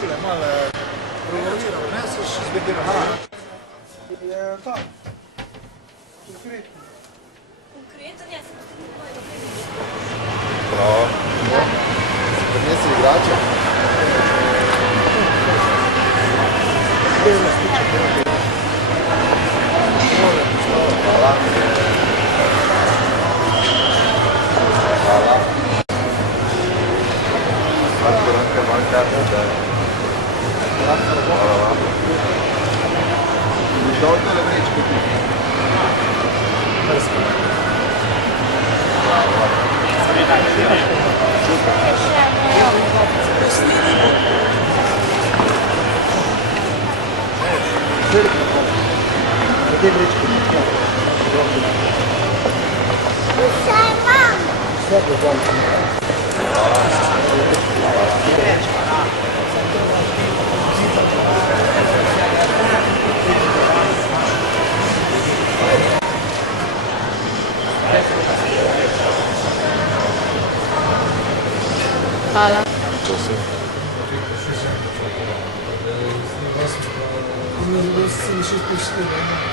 Tule malo prologiral, ne, se še zvedira. Je tak, konkretno. Konkretno, ja, sem tudi moj dobro. Bravo. Prinesi igrače. Hvala. Hvala. Banka, banka, da. Hvala. Boš dal tole vrečko ti? Prsko. Hvala. Hvala. Prosim. Zelo se mi še prišli.